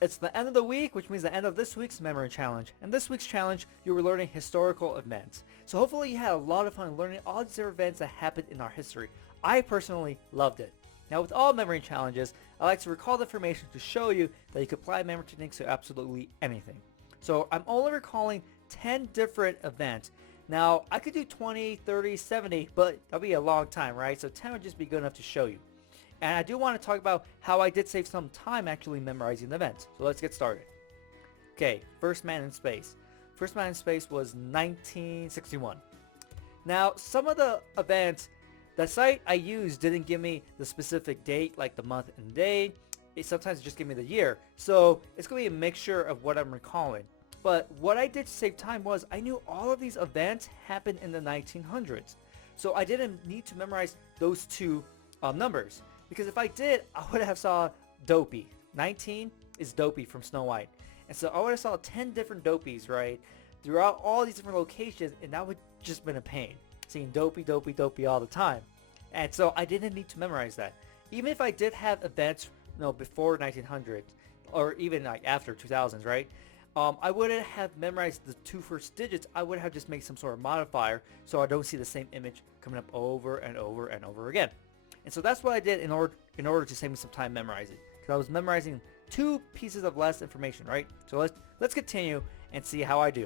It's the end of the week, which means the end of this week's memory challenge. And this week's challenge, you were learning historical events. So hopefully you had a lot of fun learning all these events that happened in our history. I personally loved it. Now with all memory challenges, I like to recall the information to show you that you can apply memory techniques to absolutely anything. So I'm only recalling 10 different events. Now I could do 20, 30, 70, but that'll be a long time, right? So 10 would just be good enough to show you. And I do want to talk about how I did save some time actually memorizing the events. So let's get started. Okay, first man in space. First man in space was 1961. Now, some of the events, the site I used didn't give me the specific date, like the month and day. It sometimes just give me the year. So it's going to be a mixture of what I'm recalling. But what I did to save time was I knew all of these events happened in the 1900s. So I didn't need to memorize those two numbers. Because if I did, I would have saw Dopey. 19 is Dopey from Snow White. And so I would have saw 10 different Dopies, right? Throughout all these different locations, and that would just been a pain. Seeing Dopey, Dopey, Dopey all the time. And so I didn't need to memorize that. Even if I did have events, before 1900, or even like after 2000s, right? I wouldn't have memorized the two first digits. I would have just made some sort of modifier so I don't see the same image coming up over and over and over again. And so that's what I did in order to save me some time memorizing, because I was memorizing two pieces of less information, right? So let's continue and see how I do.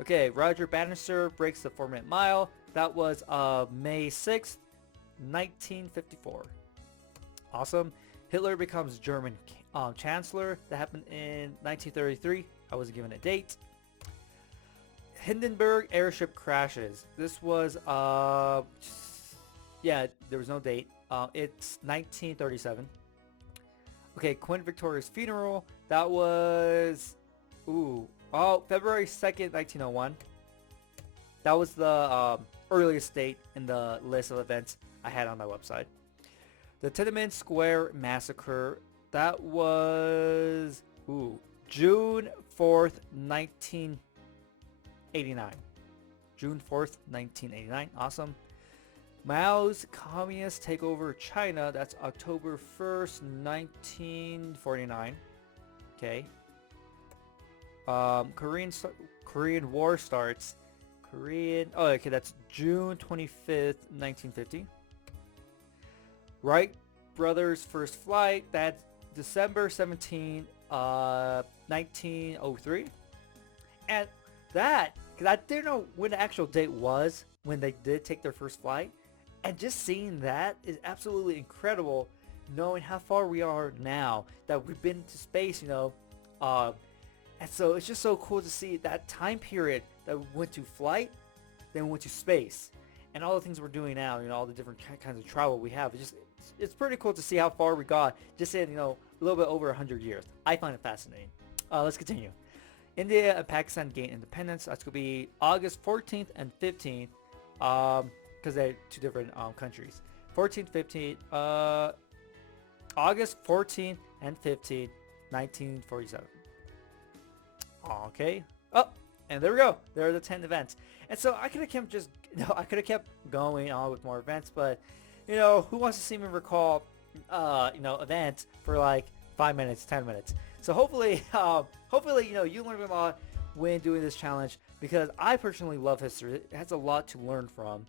Okay, Roger Bannister breaks the 4-minute mile. That was May 6th, 1954. Awesome. Hitler becomes German Chancellor. That happened in 1933. I wasn't given a date. Hindenburg airship crashes. This was yeah, there was no date. It's 1937. Okay, Queen Victoria's funeral. That was February 2nd, 1901. That was the earliest date in the list of events I had on my website. The Tiananmen Square Massacre. That was June 4th, 1989. June 4th, 1989. Awesome. Mao's communists take over China. That's October 1st, 1949. Okay. Korean War starts. Okay, that's June 25th, 1950. Wright brothers' first flight. That's December 17, 1903. And that, because I didn't know when the actual date was when they did take their first flight. And just seeing that is absolutely incredible, knowing how far we are now, that we've been to space, and so it's just so cool to see that time period that we went to flight, then we went to space, and all the things we're doing now, all the different kinds of travel we have. It's pretty cool to see how far we got just in, a little bit over 100 years. I find it fascinating. Let's continue. India and Pakistan gain independence. That's going to be August 14th and 15th. Because they're two different countries. 14th, 15th, August 14th and 15th, 1947. Okay. Oh, and there we go. There are the 10 events. And so I could have kept kept going on with more events, but who wants to see me recall events for like 5 minutes, 10 minutes? So hopefully you learned a lot when doing this challenge, because I personally love history. It has a lot to learn from.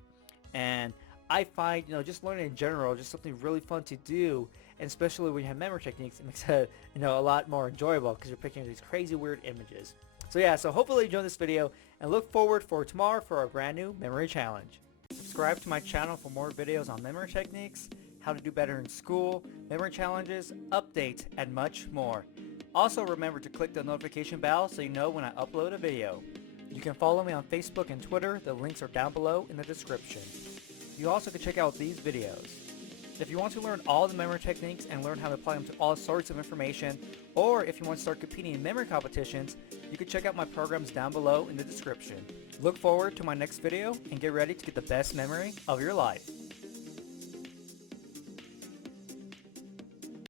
And I find, just learning in general, just something really fun to do, and especially when you have memory techniques, it makes it, a lot more enjoyable because you're picking these crazy weird images. So yeah, so hopefully you enjoyed this video, and look forward for tomorrow for our brand new memory challenge. Subscribe to my channel for more videos on memory techniques, how to do better in school, memory challenges, updates, and much more. Also remember to click the notification bell so you know when I upload a video. You can follow me on Facebook and Twitter. The links are down below in the description. You also can check out these videos. If you want to learn all the memory techniques and learn how to apply them to all sorts of information, or if you want to start competing in memory competitions, you can check out my programs down below in the description. Look forward to my next video and get ready to get the best memory of your life.